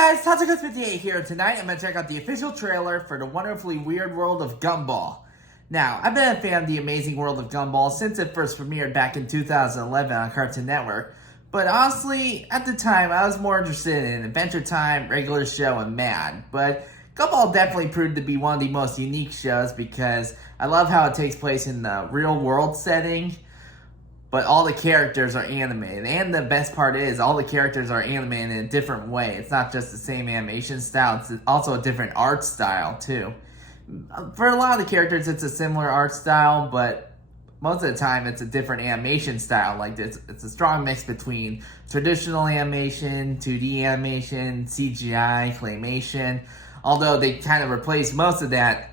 guys, Tatsuko58 here. Tonight I'm going to check out the official trailer for the wonderfully weird world of Gumball. Now, I've been a fan of the Amazing World of Gumball since it first premiered back in 2011 on Cartoon Network. But honestly, at the time, I was more interested in Adventure Time, Regular Show, and Mad. But Gumball definitely proved to be one of the most unique shows because I love how it takes place in the real world setting. But all the characters are animated. And the best part is, all the characters are animated in a different way. It's not just the same animation style, it's also a different art style, too. For a lot of the characters, it's a similar art style, but most of the time, it's a different animation style. Like, it's a strong mix between traditional animation, 2D animation, CGI, claymation. Although, they kind of replaced most of that.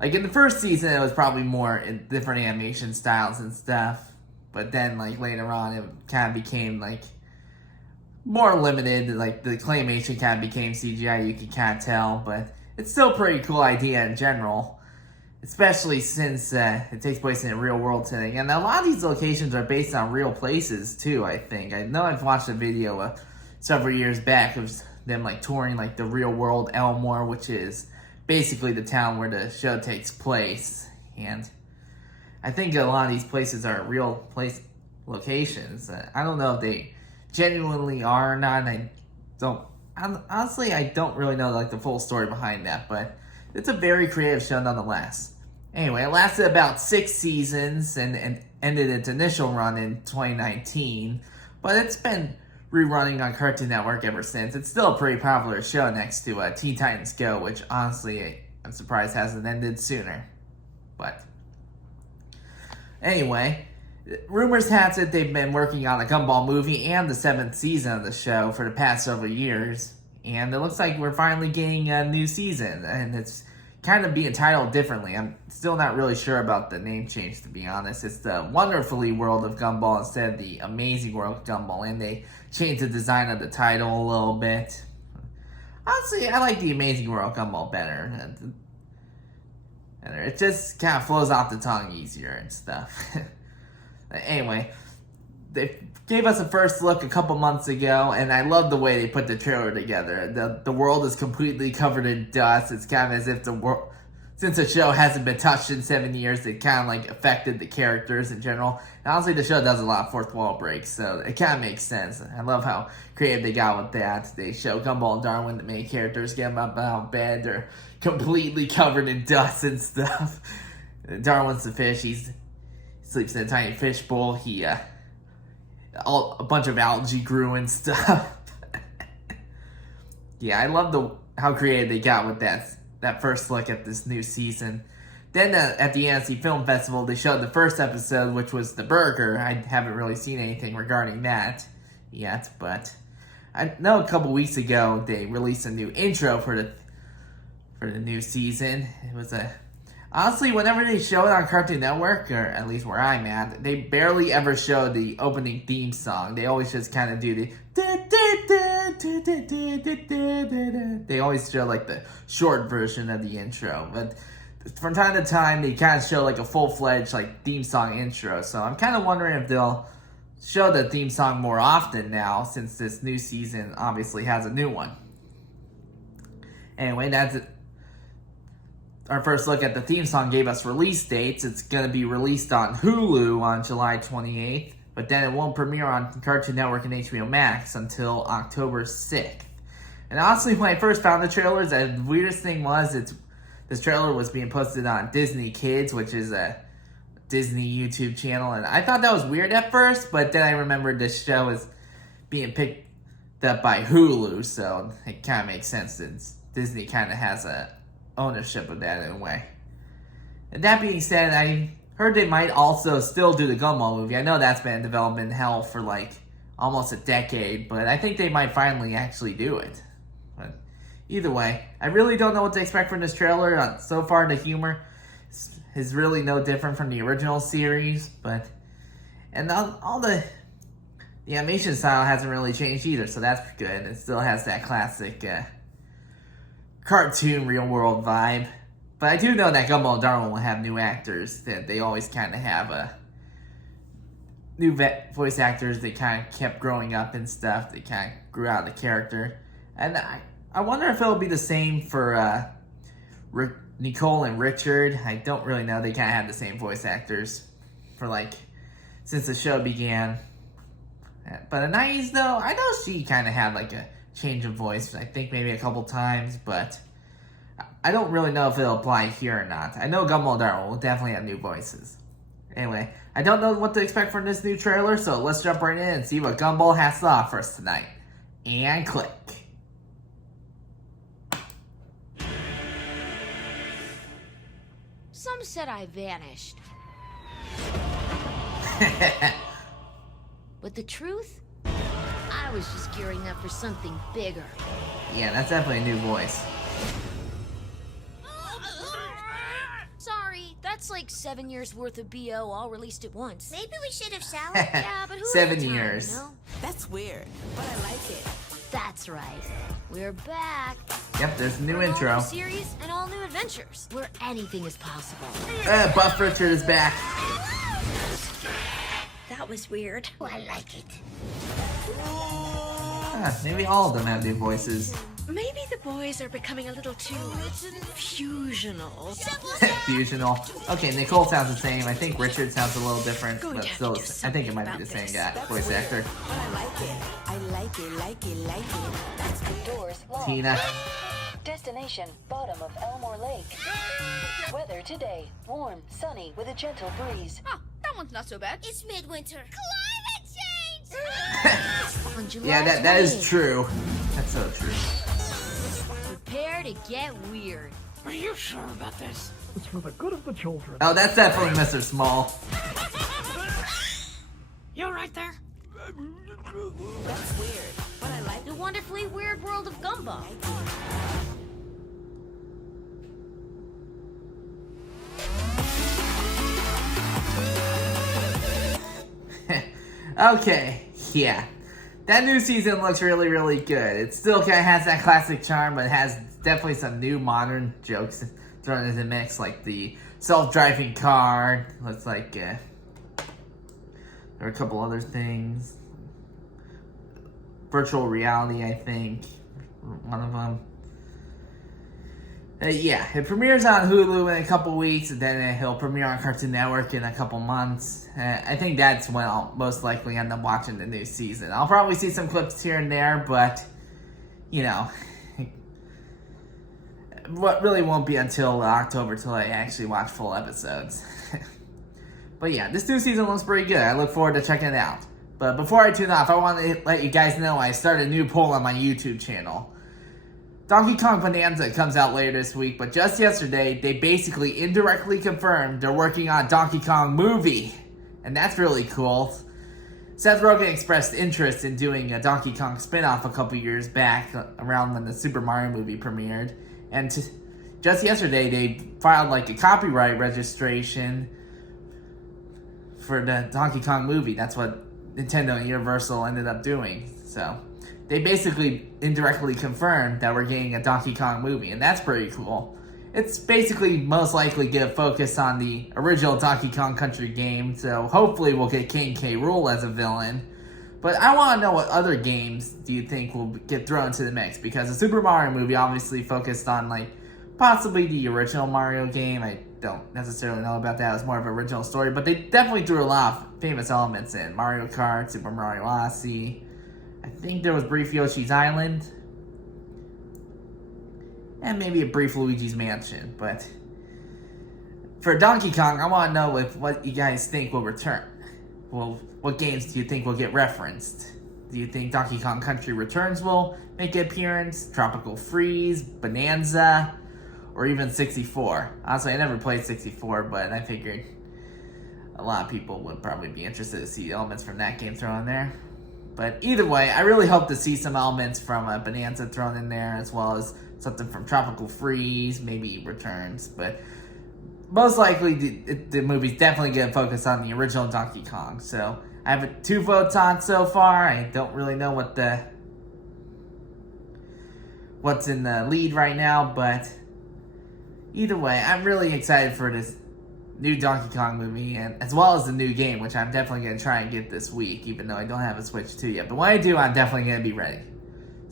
Like, in the first season, it was probably more in different animation styles and stuff. But then, like, later on, it kind of became, like, more limited. Like, the claymation kind of became CGI, you can kind of tell. But it's still a pretty cool idea in general. Especially since it takes place in a real-world setting. And a lot of these locations are based on real places, too, I think. I know I've watched a video several years back of them, like, touring, like, the real-world Elmore, which is basically the town where the show takes place. And I think a lot of these places are real place locations. I don't know if they genuinely are or not. Honestly, I don't really know like the full story behind that, but it's a very creative show nonetheless. Anyway, it lasted about 6 seasons and ended its initial run in 2019, but it's been rerunning on Cartoon Network ever since. It's still a pretty popular show next to Teen Titans Go, which honestly I'm surprised hasn't ended sooner. But anyway, rumors has it they've been working on a Gumball movie and the 7th season of the show for the past several years. And it looks like we're finally getting a new season. And it's kind of being titled differently. I'm still not really sure about the name change, to be honest. It's the Wonderfully World of Gumball instead of the Amazing World of Gumball. And they changed the design of the title a little bit. Honestly, I like the Amazing World of Gumball better. And it just kind of flows off the tongue easier and stuff. Anyway, they gave us a first look a couple months ago, and I love the way they put the trailer together. The world is completely covered in dust. It's kind of as if the world, since the show hasn't been touched in 7 years, it kind of like affected the characters in general. And honestly, the show does a lot of fourth wall breaks, so it kind of makes sense. I love how creative they got with that. They show Gumball and Darwin, the main characters, get up out of bed. They're completely covered in dust and stuff. Darwin's the fish. He sleeps in a tiny fish bowl. A bunch of algae grew and stuff. Yeah, I love how creative they got with that first look at this new season. Then at the Annecy Film Festival, they showed the first episode, which was the burger. I haven't really seen anything regarding that yet, but I know a couple weeks ago they released a new intro for the new season. It was honestly, whenever they show it on Cartoon Network, or at least where I'm at, they barely ever show the opening theme song. They always just kind of do the they always show like the short version of the intro, but from time to time they kind of show like a full-fledged like theme song intro. So I'm kind of wondering if they'll show the theme song more often now, since this new season obviously has a new one. Anyway, that's it. Our first look at the theme song gave us release dates. It's going to be released on Hulu on July 28th, but then it won't premiere on Cartoon Network and HBO Max until October 6th. And honestly, when I first found the trailers, the weirdest thing was this trailer was being posted on Disney Kids, which is a Disney YouTube channel, and I thought that was weird at first, but then I remembered this show is being picked up by Hulu, so it kind of makes sense since Disney kind of has a ownership of that in a way. And that being said, I heard they might also still do the Gumball movie. I know that's been in development hell for like almost a decade, but I think they might finally actually do it. But either way, I really don't know what to expect from this trailer. So far, the humor is really no different from the original series, and all the animation style hasn't really changed either, so that's good. It still has that classic cartoon real world vibe. But I do know that Gumball and Darwin will have new actors. That they always kind of have new voice actors that kind of kept growing up and stuff. They kind of grew out of the character. And I wonder if it'll be the same for Nicole and Richard. I don't really know. They kind of had the same voice actors for since the show began. But Anais, though, I know she kind of had a change of voice. I think maybe a couple times, but I don't really know if it'll apply here or not. I know Gumball and Darwin will definitely have new voices. Anyway, I don't know what to expect from this new trailer, so let's jump right in and see what Gumball has to offer us tonight. And click. Some said I vanished. But the truth? I was just gearing up for something bigger. Yeah, that's definitely a new voice. Sorry, that's like 7 years worth of BO all released at once. Maybe we should have showered. Yeah, but who 7 has time, years. you know? That's weird, but I like it. That's right. We're back. Yep, there's a new For an intro. all-new series and all new adventures where anything is possible. Buff Richard is back. That was weird. Oh, I like it. Maybe all of them have new voices. Maybe the boys are becoming a little too fusional. Fusional. Okay, Nicole sounds the same. I think Richard sounds a little different, Going but to have still, to do I think it something might be about the same this. guy, That's voice weird, actor. but I like it. I like it, like it, like it. That's good. Doors locked. Tina. Destination, bottom of Elmore Lake. Weather today, warm, sunny, with a gentle breeze. Oh, that one's not so bad. It's midwinter. On July Yeah, that is 20th, true. That's so true. Prepare to get weird. Are you sure about this? It's for the good of the children. Oh, that's definitely Mr. Small. You all right there? That's weird, but I like The wonderfully weird world of Gumball. Okay, yeah. That new season looks really, really good. It still kind of has that classic charm, but it has definitely some new modern jokes thrown into the mix, like the self-driving car. Looks like there are a couple other things. Virtual reality, I think, one of them. Yeah, it premieres on Hulu in a couple weeks, and then he'll premiere on Cartoon Network in a couple months. I think that's when I'll most likely end up watching the new season. I'll probably see some clips here and there, but, you know, what really won't be until October till I actually watch full episodes. But yeah, this new season looks pretty good. I look forward to checking it out. But before I tune off, I want to let you guys know I started a new poll on my YouTube channel. Donkey Kong Bonanza comes out later this week, but just yesterday, they basically indirectly confirmed they're working on a Donkey Kong movie. And that's really cool. Seth Rogen expressed interest in doing a Donkey Kong spin-off a couple years back, around when the Super Mario movie premiered. And just yesterday, they filed a copyright registration for the Donkey Kong movie. That's what Nintendo and Universal ended up doing. So they basically indirectly confirmed that we're getting a Donkey Kong movie, and that's pretty cool. It's basically most likely going to focus on the original Donkey Kong Country game, so hopefully we'll get King K. Rool as a villain. But I want to know what other games do you think will get thrown into the mix, because the Super Mario movie obviously focused on possibly the original Mario game. I don't necessarily know about that. It was more of an original story, but they definitely threw a lot of famous elements in. Mario Kart, Super Mario Odyssey. I think there was Brief Yoshi's Island. And maybe a brief Luigi's Mansion. But for Donkey Kong, I want to know what you guys think will return. Well, what games do you think will get referenced? Do you think Donkey Kong Country Returns will make an appearance? Tropical Freeze? Bonanza? Or even 64? Honestly, I never played 64, but I figured a lot of people would probably be interested to see elements from that game thrown in there. But either way, I really hope to see some elements from Bonanza thrown in there, as well as something from Tropical Freeze, maybe Returns. But most likely, the movie's definitely going to focus on the original Donkey Kong. So I have 2 votes on so far. I don't really know what's in the lead right now, but either way, I'm really excited for this new Donkey Kong movie, and as well as the new game, which I'm definitely going to try and get this week, even though I don't have a Switch 2 yet. But when I do, I'm definitely going to be ready.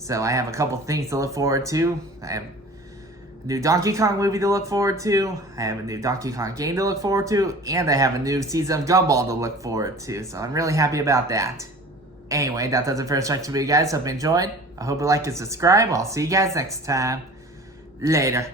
So I have a couple things to look forward to. I have a new Donkey Kong movie to look forward to. I have a new Donkey Kong game to look forward to. And I have a new season of Gumball to look forward to. So I'm really happy about that. Anyway, that does it for this section for you guys. Hope you enjoyed. I hope you like and subscribe. I'll see you guys next time. Later.